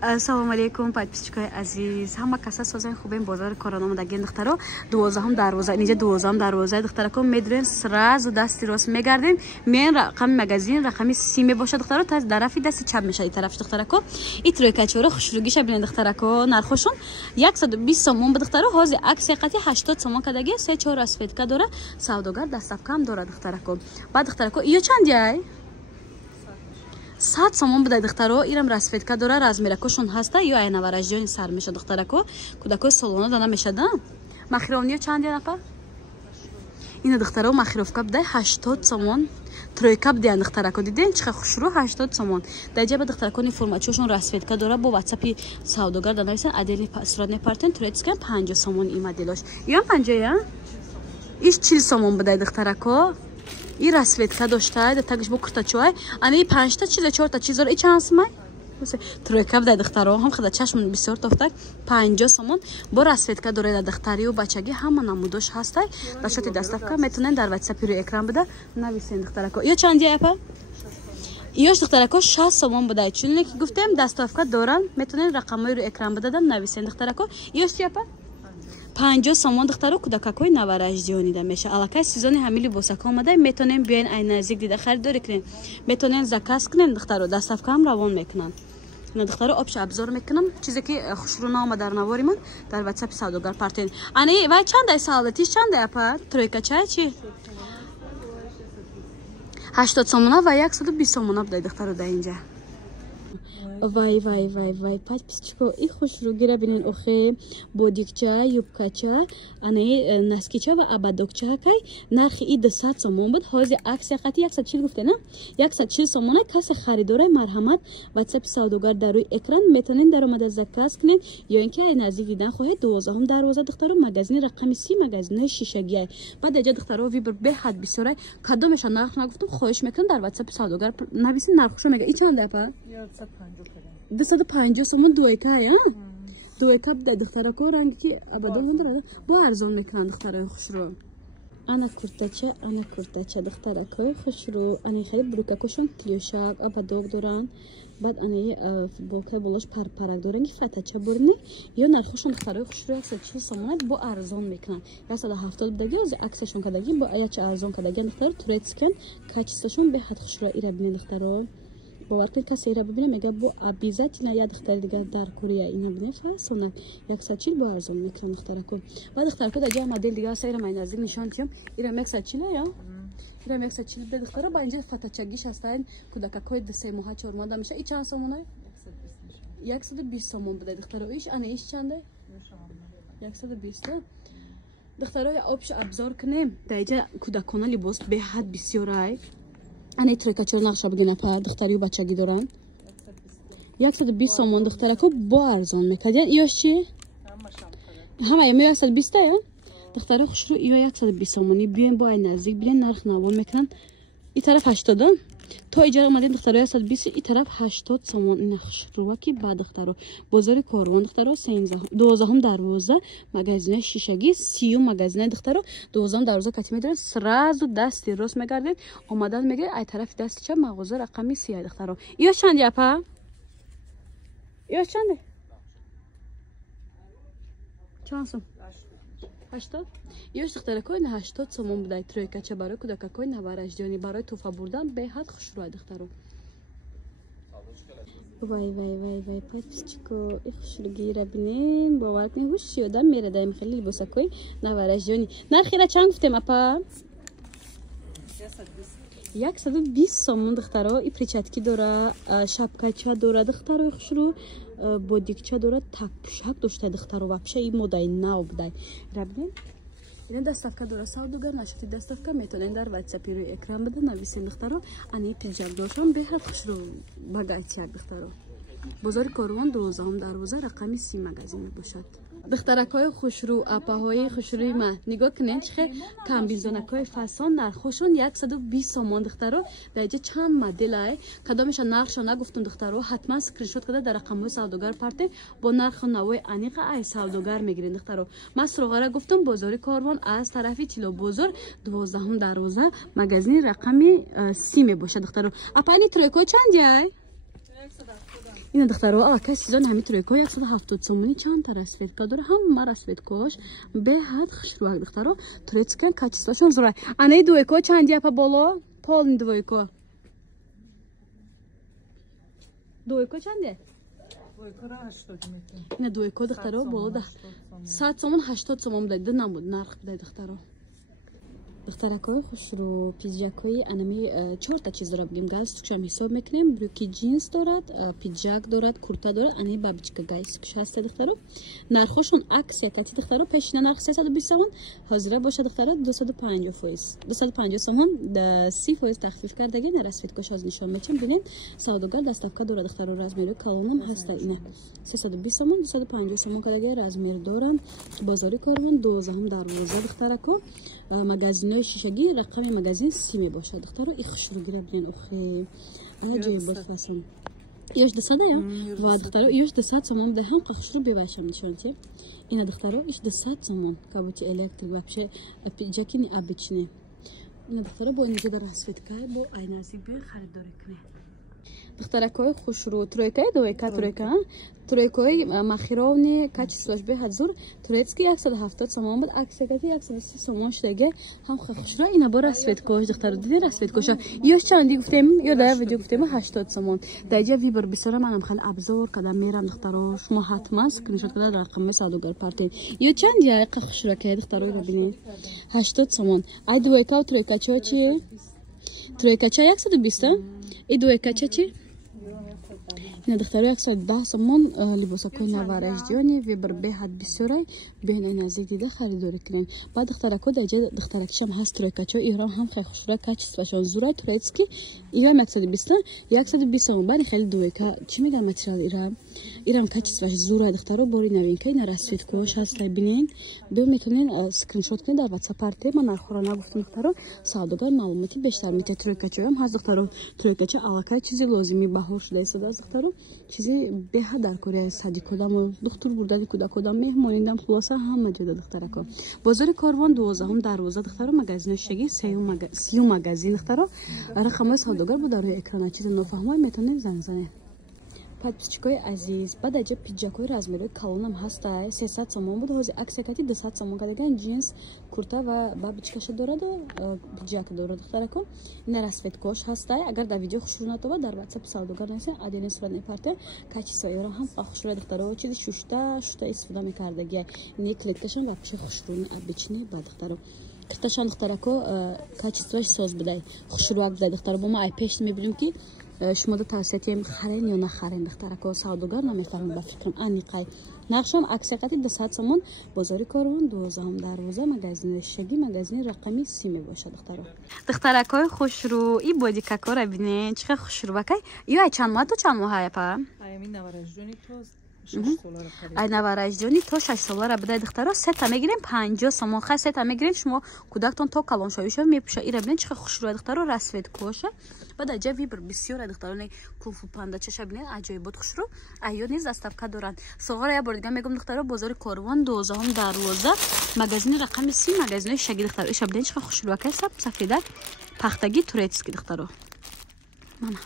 Assalomu alaykum подписчикои азиз. Ҳама каса созен хубен бозори корономадаги духтаро 12 дарвоза. Инҷа 12 дарвоза духтарако медрен сразу дасти рост мегардем. Мен рақами магазин рақами 30 мебошад духтаро та тарафи дасти чап мешад ин тараф духтарако. И тройкачоро хушругиша бинен духтарако нархошон 120 сомон ба духтаро ҳози аксия қати 80 сомон кадаги 3-4 расветка дора савдогар дастафкам дора духтарако. Ба духтарако иё чандяй 100 сомон буда духтаро ирам расветка дора размеракошон ҳаста ё ай наваражҷони сар меша духтарако кудакои солона дана мешада махировниё чанди нафар ина духтаро махировка буда 80 сомон тройка буда духтарако диден чиқа хушрӯ 80 сомон даҷаба духтаракони формачошон расветка дора бо ватсапи савдогар дана месан адели суратне партен турецкан 50 сомон и моделош ё 50 я иш 40 сомон буда духтарако и расветка доштай да тагиш бо куртачой ани 5 та 4 та чизор и чансмай тройка буда духтаро ҳам хада чашм бисёр тофтак 50 сомон бо расветка дора да духтариу бачаги ҳама намудош ҳастай ба шоти дастафка метунен дар ватсапи рӯи экран буда нависен духтарако ё чанди апа ёш духтарако 60 сомон буда чуне ки гуфтем дастафка доран метунен рақамои рӯи экран буда дам нависен духтарако ёш чи апа 50 сомон духтаро кудакакои наваражҷонида меша алакай сезони ҳами либосака омада метонем биёен ай наздик дида харидорӣ кунем метонем заказ кунем духтаро дастафкаам равон мекунанд ина духтаро обша обзор мекунам чизе ки хушрӯ наома дар навори ман дар ватсапи савдогар партен ани вай чандай салатиш чандай апа тройка чай чи 80 сомона ва 120 сомона буда духтаро да инҷа вай подписчико и хушругира бинен охе бодикча юбкача ани наскича ва абадокча кай нархи и 200 сомон буд ҳози аксия қати 140 гуфтена 140 сомона касе харидораи марҳамат ватсапи савдогар дар рӯи экран метонен даромада заказ кунен ё ин ки ай наздик дидан хоҳед 12 дарвоза духтаро магазини рақами 30 магазини шишагиай баъд аҷа духтаро вибр беҳад бисёрай кадомеша нарх нагуфтам хоҳиш мекунам дар ватсапи савдогар нависин нархошо мега и чанда апа 250 сомон дуайка я дуайка буда духтарако ранги ки абадон дорад бо арзон мекунанд духтараи хушрӯ ана куртача духтаракои хушрӯ ани хари брюкакошон клёшак абадок доранд баъд ани футболкаи болош парпарак доранд ки фатача бурни ё нархошон духтараи хушрӯ 140 сомон бо арзон мекунанд 170 будаги ози аксияшон кадаги бо яча арзон кадаги духтаро турецкан качествошон беҳад хушрӯ ира бинен духтаро бовар кунед касе ира бибине мега бо обязательно я духтари дигар дар корея ина бинед фасона 140 бо арзон мекунам духтарако ва духтарако даҷа модель дигар аса ира май наздик нишон тиём ира 140 я ира 140 бе духтаро ба инҷа фатачагиш астаин кудакакои 2 моҳа 4 моҳа дамеша и чанд сомона 120 сомон буда духтаро иш ана иш чанде 120 духтаро я обш обзор кунем даҷа кудакона либос беҳад бисёрай ани тройкачоро нақша бугина па духтариу бачаги доранд 120 сомон духтарако бо арзон мекадиян иёш чи ҳама я 120 я духтаро хушрӯ иё 120 сомони биёем бо ай наздик бинен нарх навон мекунанд и тараф 80 то иҷа омадем духтаро 120 и тараф 80 сомон ина хушрӯаки ба духтаро бозори корвон духтаро 12 дарвоза магазинаи шишагӣ 30 магазинаи духтаро 12 дарвоза кати медоред сразу дасти рост мегардед омадан мегиред ай тарафи дасти чап мағоза рақами 30 духтаро иё чанди апа иё чанди чанд сом 80 ёш духтаракои 80 сомон будай тройкача барои кудакакои наваражҷони барои туфа бурдан беҳад хушрӯ духтаро вай подписчико и хушругира бинем бовар кунед ҳуши одам мерадаем хеле либосакои наваражҷони нархира чанд гуфтем апа 120 сомон духтаро и причатки дора шапкача дора духтарои хушрӯ бодикча дора такпушак дошта духтаро вообще и модаи нав будай рабинем ина дастафка дора савдогар нашоти дастафка метонен дар ватсапи рӯи экран буда нависен духтаро ани пиҷакдошон беҳад хушрӯ багайтяк духтаро бозори корвон 12 дарвоза рақами 30 магазин мебошад духтаракои хушрӯ апаҳои хушрӯи ма нигоҳ кунед чихе камбизонакои фасон нархошон 120 сомон духтаро даҷа чанд моделай кадомеша нархшо нагуфтум духтаро ҳатман скриншот када дар рақамҳои савдогар парте бо нархи навои аниқа ай савдогар мегиред духтаро ман суроғара гуфтум бозори корвон аз тарафи тило бозор 12 дарвоза магазини рақами 30 мебошад духтаро апани тройкои чанди ай اینا دخترها آکه سیزن همی تریکای 170 сомони чанд та расветка дора ҳама расветкаш беҳад хушрӯ дختарҳо турецкан качествашон зура ана дуйко чанд япа боло полни дуйко чанде ина дуйко дختарҳо боло да 100 сомон 80 сомон дар намуд нарх дар дختарҳо дختаракой хушрӯ пиджакои анами 4 та чиз дора бигем галстукшам ҳисоб мекунем брюки джинс дорад пиджак дорад курта дорад ани бабичка галстукш ҳаста дختарҳо нархошон аксия кати дختарҳо пешина нарх 320 сомон ҳозира боша дختарҳо 250 сомон 30% тахфиф кардаген расветкош аз нишон мечам бинем савдогар доставка дорад дختарҳо размери калонам ҳаста ина 320 сомон 250 сомон кардаген размер дорам бозори Корвон 12 дарвоза дختарако магазинои шишагӣ рақами магазин 30 мебошад дختаро и хушругира билен охе ана ҷои бафасон иёш 200 я ва дختаро иёш 200 сомон да ҳам хушру бевашам нишонти ина дختаро иш 200 сомон кабути электрик вообще пиджакини обычный ина дختаро бо инҷода расветка бо айнази бе харидорӣ кунем дختаракои хушру тройкаи дуйка тройкаи махировни качествош беҳад зур турецки 170 сомон буд аксиякати 130 сомон шудаге ҳам хушру ина бо расветкош дختаро диди расветкоша иёш чанди гуфтем ё да видео гуфтем 80 сомон даҷа вибор бисора манам хали абзор када мерам дختаро шумо ҳатман скриншот када рақами савдогар партен ё чанди айқа хушру кай дختаро бибинед 80 сомон ай дуйка тройкачо чи тройкача 120 и дуйкача чи ина дختаро 110 сомон либосакои навараждиёни вибр беҳад бисёрай беҳн ай наздик дида харидорӣ кунем баъд дختарако даҷа дختаракишам ҳаст тройкачо ирам ҳам хай хушрӯ качествашон зура турецки ирам 120 сомон баъди хели дуйка чӣ мегӯям материал ирам качестваш зура дختаро бори навинка ина расветкош ҳастай бинен бе метавонен скриншот кунед дар WhatsApp парте ман нархоро нагуфтам дختаро савдогар маълумоти бештар мета тройкачоям ҳаст дختаро тройкача аллакай чизи лозими баҳор шуда истодааст дختаро чизи беҳад дар кори садикодаму духтур бурдани кӯдакодам меҳмониндам хулоса ҳама ҷода дختарако бозори Корвон 12 дарвоза дختаро магазинои шишагӣ сию магазин дختаро рақамои савдогар бо дар рӯи экрана чизи нофаҳмой метавонед занг занед подписчикои азиз баъд аҷа пиджакои размерои калонам ҳастай 300 сомон буд ҳозир аксиякати 200 сомон кардаган джинс курта ва бабичкаша дораду пиджак дорад дختарако ина расветкош ҳастай агар дар видео хушрӯ натоба дар WhatsApp савдогар неса адени сурат парте качество ёрам ҳам хушрӯ дختаро чизи шушта истифода мекардаги ини клеткашон ва пиша хушрӯни обычный ба дختаро кирташон дختарако качествош соз будай хушрӯак будай дختаро бо ма ай пеш мебинем ки шумо да тавсиятем харен ё нахарен дختарако савдогар намефаҳмем ба фикрам аниқай нархшон аксиякати 200 сомон бозори Корвон 12 дарвоза магазинои шишагӣ магазини рақами 30 мебошад дختаро дختаракои хушрӯ и бодикакора бинен чӣ қадar хушрӯвакай ё ай чанд моҳ то чанд моҳ ая па ай навараждони ай навараждони то 6 солара будай дختаро сета мегирем 50 сомон хай сета мегирем шумо кӯдактон то калоншоишо мепӯша ира бинен чӣ қадar хушрӯ дختаро расветкоша баъд аҷа вибр бисёр дختаро не кунфу панда чаша бинен аҷоибот хушрӯ айё низ доставка доранд соғора я бор дига мегум дختаро бозори Корвон 12 дарвоза магазини рақами 30 магазинои шишагӣ дختаро иша бинен чӣ қадar хушрӯ акай сафедак пахтаги турецки дختаро мама